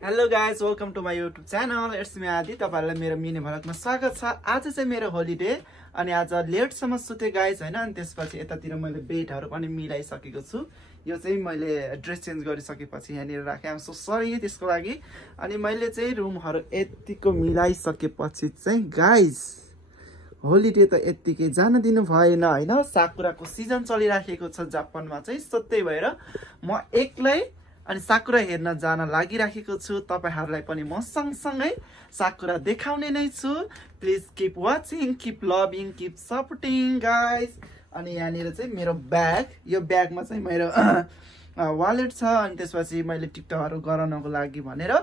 Hello guys welcome to my YouTube channel it's me Aadi तपाईहरुलाई मेरो mini भ्लगमा स्वागत छ। आज चाहिँ मेरो होलिडे अनि आज लेटसम्म सुते गाइज हैन। अनि त्यसपछि यतातिर मैले बेडहरु पनि मिलाइसकेको छु। यो चाहिँ मैले ड्रेस चेन्ज गरिसकेपछि यहाँनिर राखे। आम सो सरी त्यसको लागि। अनि मैले चाहिँ रुमहरु यतिको मिलाइसकेपछि चाहिँ गाइज होलिडे त यतिकै जान दिनु भएन हैन। साकुराको सिजन चलिराखेको छ जापानमा चाहिँ। सो त्यही भएर म एक्लै अनि साकुरा हेर्न जान लागिराखेको छु। तपाईहरुलाई पनि म सँगसँगै साकुरा देखाउने नै छु। Please keep watching, keep loving, keep supporting guys. अनि यहाँनिर चाहिँ मेरो ब्याग, यो ब्यागमा चाहिँ मेरो वालेट छ। अनि त्यसपछि मैले टिकटकहरु गराउनको लागि भनेर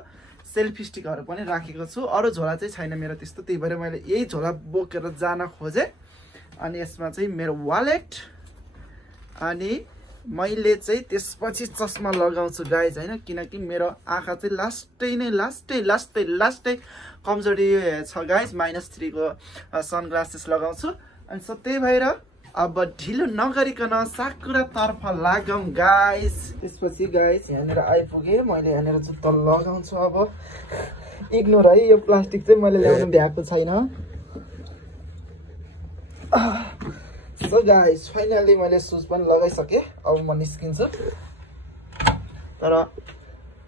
सेल्फी स्टिकहरु पनि राखेको छु। अरु झोला चाहिँ छैन मेरो त्यस्तो, त्यही भएर मैले यही झोला बोकेर जान खोजे। अनि यसमा चाहिँ मेरो वालेट अनि मैले चाहिँ त्यसपछि चस्मा लगाउँछु गाइज हैन। किनकि मेरो आँखा चाहिँ लास्टै कमजोरी छ गाइज। -3 को सनग्लासेस लगाउँछु। अनि सो त्यही भएर अब ढिलो नगरिकन साकुरा तर्फ लागौं गाइज। त्यसपछि गाइज यहाँनिर आइपुगे। मैले यहाँनिर जुत्ता लगाउँछु। अब इग्नोर है, यो प्लास्टिक चाहिँ मैले ल्याउनु भ्याएको छैन। सो गाइज फाइनली मैले सुज पनि लगाइसके। अब म निस्किन्छु। तर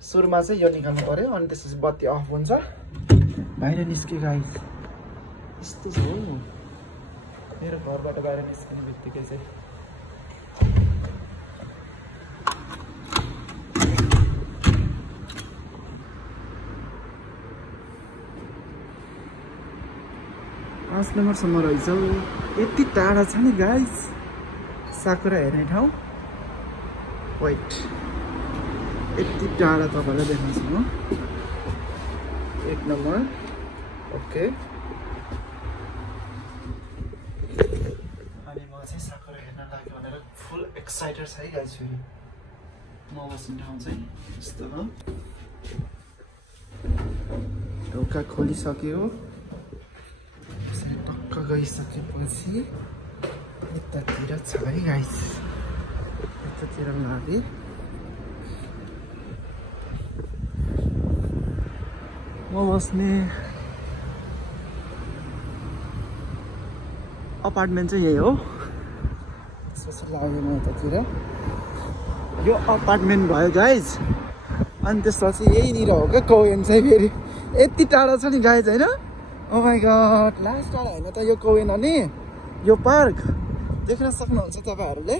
सुरुमा चाहिँ यो निकाल्नु पर्यो। अनि त्यसपछि बत्ती अफ हुन्छ। बाहिर निस्के गाइज। यस्तो छ हो मेरो घरबाट बाहिर निस्किने बित्तिकै चाहिँ। पाँच नम्बरसम्म रहेछ। यति टाढा छ नि गाइज साकुरा हेर्ने ठाउँ। वेट, यति टाढा तपाईँलाई देखाउँछु म। 1 नम्बर ओके। अनि म चाहिँ साकुरा हेर्न लाग्यो भनेर फुल एक्साइटेड छ है गाइज। फेरि म बस्ने ठाउँ चाहिँ यस्तो हो। ढोका खोलिसक्यो। टक्क गइसकेपछि यतातिर छ है गाइस। यतातिर लागे। म बस्ने अपार्टमेन्ट चाहिँ यही हो। त्यसपछि लाग्यो म यतातिर। यो अपार्टमेन्ट भयो गाइज। अनि त्यसपछि यहीँनिर हो क्या कोवेन चाहिँ। फेरि यति टाढा छ नि गाइज होइन। ओ माई गॉड, लास्ट टाढा होइन त यो कोवेन। अनि यो पार्क देख्न सक्नुहुन्छ तपाईहरुले।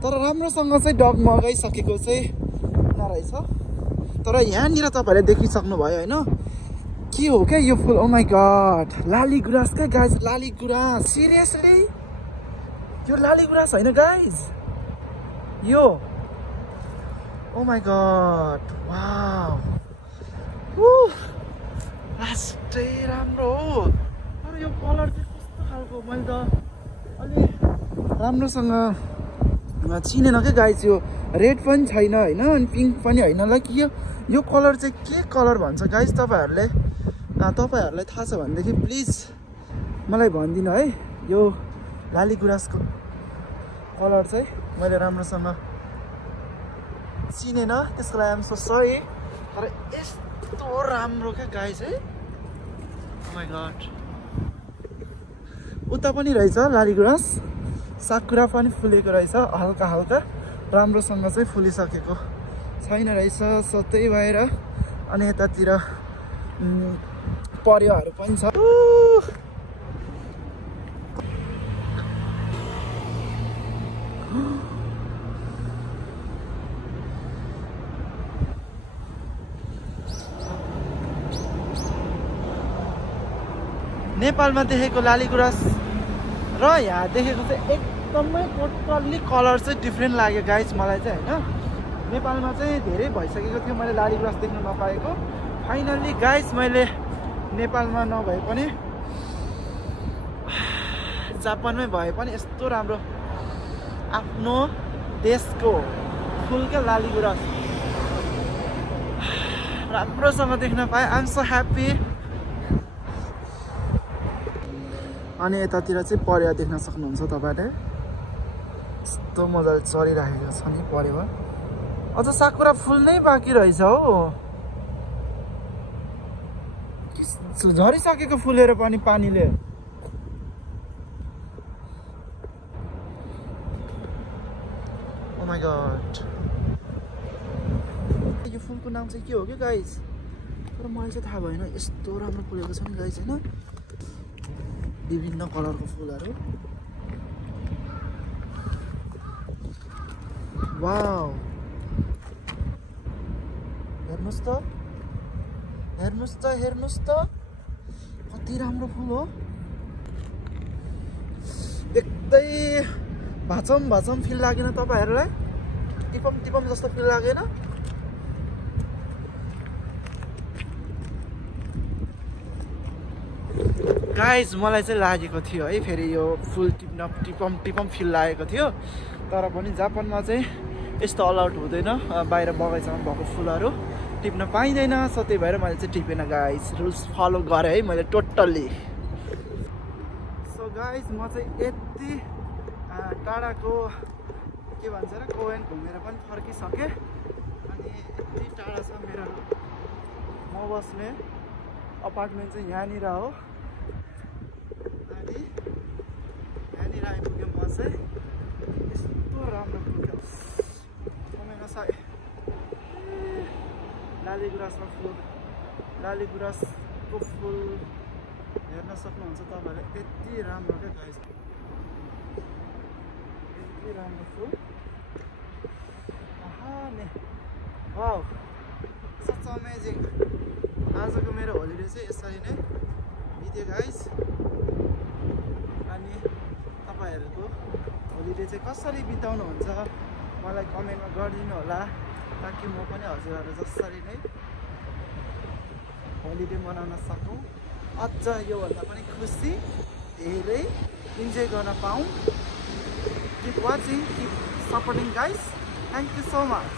तर राम्रोसँग चाहिँ डगमगाइसकेको चाहिँ नरहेछ। तर यहाँनिर तपाईहरुले देखिसक्नु भयो हैन। के हो क्या यो फुल। ओ माई गॉड, लाली गुराँस क्या गाइज। लाली गुराँस, सिरियसली यो लाली गुराँस होइन गाइज यो। ओ माई गॉड, वाउ, लास्टै राम्रो हो। तर यो कलर चाहिँ कस्तो खालको मैले त अलि राम्रोसँग चिनेन क्या गाइज। यो रेड पनि छैन होइन, अनि पिङ्क पनि होइन ल। कि यो कलर चाहिँ के कलर भन्छ गाइज। तपाईँहरूलाई थाहा छ भनेदेखि प्लिज मलाई भनिदिनु है। यो लाली गुराँसको कलर चाहिँ मैले राम्रोसँग चिनेन, त्यसको लागि आम सो सरी। तर यस्तो राम्रो क्या गाइज है। Oh my god, उता पनि रहेछ लाली गुराँस। साकुरा पनि फुलेको रहेछ हल्का हल्का। राम्रोसँग चाहिँ फुलिसकेको छैन रहेछ। सो त्यही भएर अनि यतातिर परिवारहरू पनि छ। नेपालमा देखेको लाली गुराँस र यहाँ देखेको चाहिँ एकदमै टोटल्ली कलर चाहिँ डिफ्रेन्ट लाग्यो गाइज मलाई चाहिँ होइन। नेपालमा चाहिँ धेरै भइसकेको थियो मैले लाली गुराँस देख्न नपाएको। फाइनल्ली गाइज मैले नेपालमा नभए पनि जापानमै भए पनि यस्तो राम्रो आफ्नो देशको फुल क्या लाली गुराँस राम्रोसँग देख्न पाएँ। I am so happy. अनि यतातिर चाहिँ परेवा देख्न सक्नुहुन्छ तपाईहरुले। यस्तो मजाले चरिरहेको छ नि परेवा। अझ साकुरा फुल नै बाँकी रहेछ हो। झरिसकेको फुलेर पनि पानीले ओ माय गॉड यो फुलको नाम चाहिँ के हो के गाइस तर मलाई चाहिँ थाहा भएन यस्तो राम्रो फुलेको छ नि गाइस हैन विभिन्न कलरको फुलहरु वाउ हेर्नुस् त कति राम्रो फुल हो देख्दै भाचम फिल लागेन तपाईहरुलाई टिपम जस्तो फिल लागेन गाइस मलाई चाहिँ लागेको थियो है फेरि यो फुल टिपम फिल लागेको थियो तर पनि जापानमा चाहिँ यस्तो अलाउड हुँदैन बाहिर बगैँचामा भएको फुलहरु टिप्न पाइँदैन सो त्यही भएर मैले चाहिँ टिपेन गाइस रुल्स फलो गरे है मैले टोटल्ली सो गाइस म चाहिँ यति टाढाको के भन्छ र कोवेन घुमेर पनि फर्किसके अनि यति टाढा छ मेरो म बस्ने अपार्टमेन्ट चाहिँ यहाँनिर हो अनि यहाँनिर आइपुग्यो म चाहिँ यस्तो राम्रो पुग्यो लालीगुराँसको फुल हेर्न सक्नुहुन्छ तपाईहरुले यति राम्रो के गाइस यति राम्रो फुल आहाने वाउ सच अमेजिङ आजको मेरो होलिडे चाहिँ यसरी नै बित्यो गाइस अनि तपाईहरुको होलिडे चाहिँ कसरी बिताउनुहुन्छ मलाई कमेन्टमा गरिदिनु होला ताकि म पनि हजुरहरु जसरी नै होलिडे मनाउन सकौं अझ यो भन्दा पनि खुसी धेरै इन्जोय गर्न पाऊँ Keep watching, keep supporting guys. Thank you so much.